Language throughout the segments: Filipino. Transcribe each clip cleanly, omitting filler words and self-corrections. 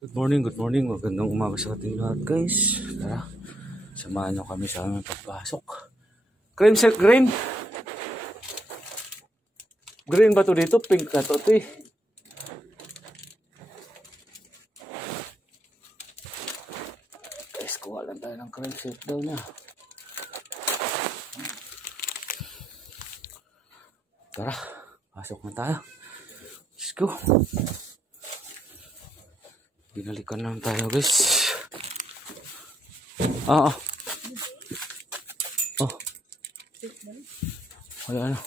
Good morning, good morning. Magandang umaga sa ating lahat, guys. Tara, samahan nyo kami sa aming pagpasok. Cream silk green. Green ba to dito? Pink na to, ito eh. Guys, kuha lang tayo ng cream silk daw niya. Tara, pasok na tayo. Let's go. Binalikan lang tayo, guys. Oh. Wala na.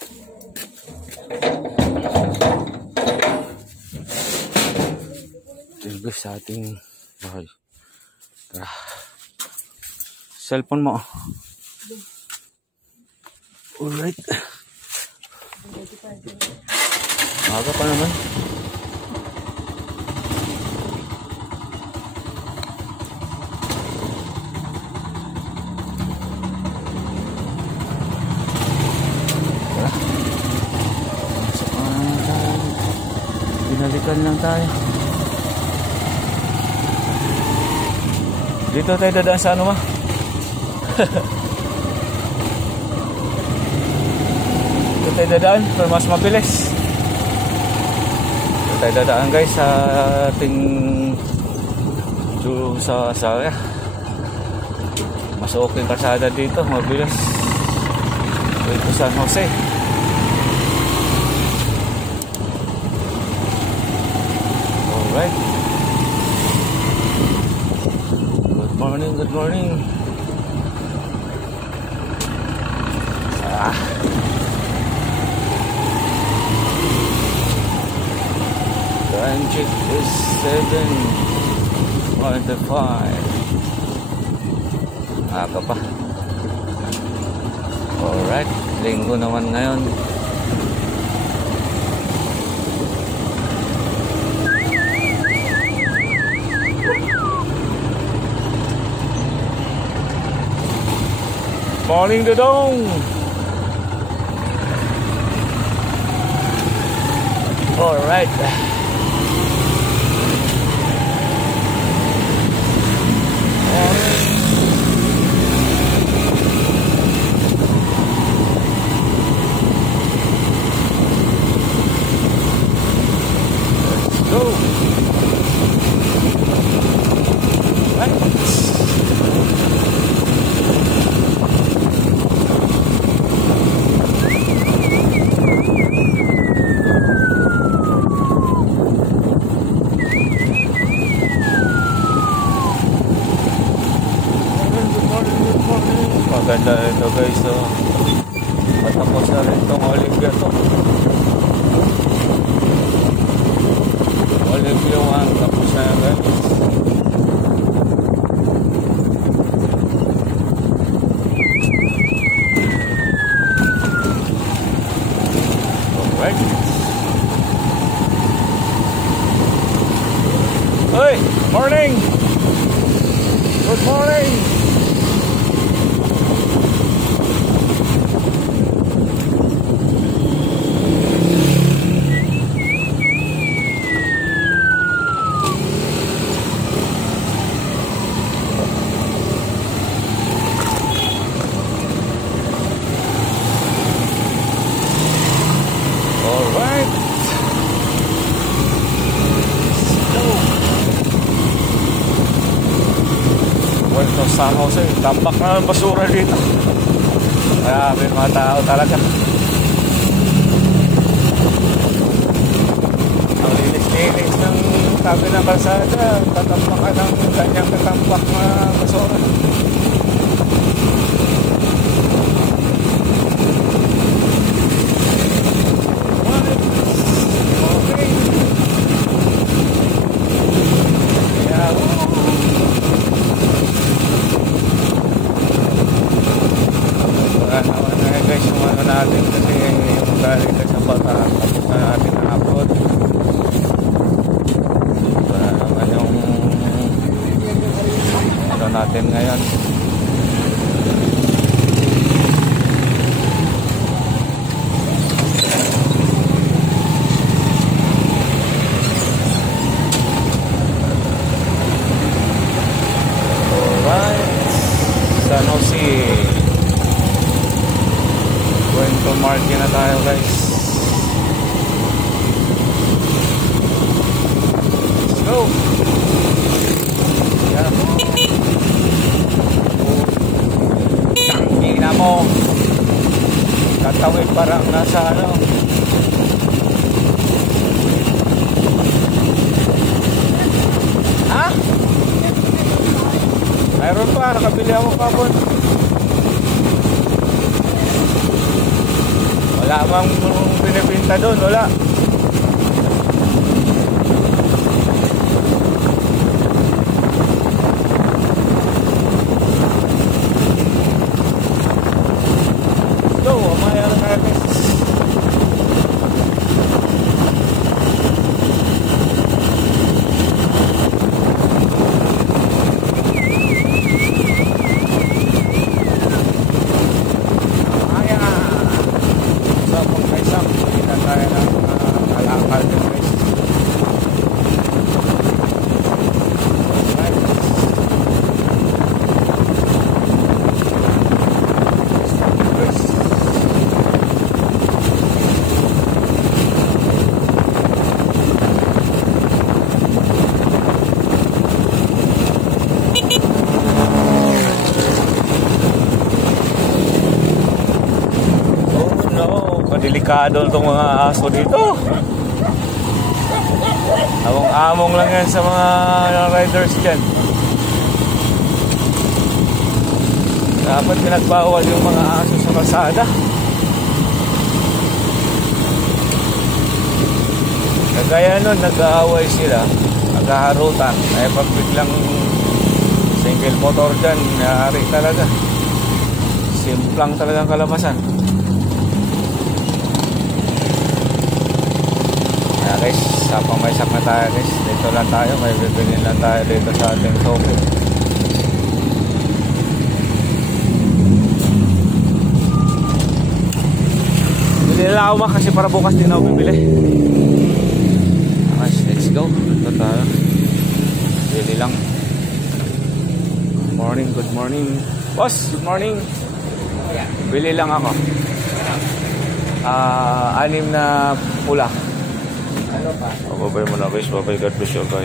Ito, guys, sa ating bahay. Tara. Cellphone mo. Alright. Maga pa naman. Binalikan lang tayo. Dito tayo dadaan sa ano ma? Dito tayo dadaan para mas mabilis. Dito tayo dadaan, guys, sa ating sa area. Mas okay yung kalsada dito, mabilis. Dito sa San Jose. Right. Good morning, good morning. Transit is 7:45. Aga pa. Alright, linggo naman ngayon. Morning, Dodong. All right. Let's go. Right. Maganda ito, guys. So, matapos na rin itong Olivia to. Olivia 1 tapos na yan, guys. Alright. Hey, morning. Good morning. San Jose, tampak na ng basura dito. Kaya may mga tao talaga. Ang linis-linis ng tabi ng kalsada, tatampak ka ng kanyang katampak na basura. Natin kasi yung galing na sa bata tapos na natin na-upload para naman yung ano natin ngayon. parang nasa ano. Ha? Mayroon pa, nakabili ako kapon. Wala bang binibinta doon, wala. Go, mamaya na tayo guys. Delikado itong mga aso dito. Among-among lang yan sa mga riders dyan. Dapat pinagbawal yung mga aso sa kalsada. Kagaya nun, nag-aaway sila, naghaharutan. Ay pag biglang single motor dyan, nahari talaga. Simplang talagang kalabasan. Guys, sa pamaysak na tayo guys. Dito lang tayo, may bibili lang tayo dito sa ating topo. Bili lang ako kasi para bukas din ako bibili. Guys, let's go. Dito tayo. Bili lang. Good morning, good morning. Boss, good morning. Bili lang ako. 6 na pula. Babay mo na guys, babay, God bless you guys.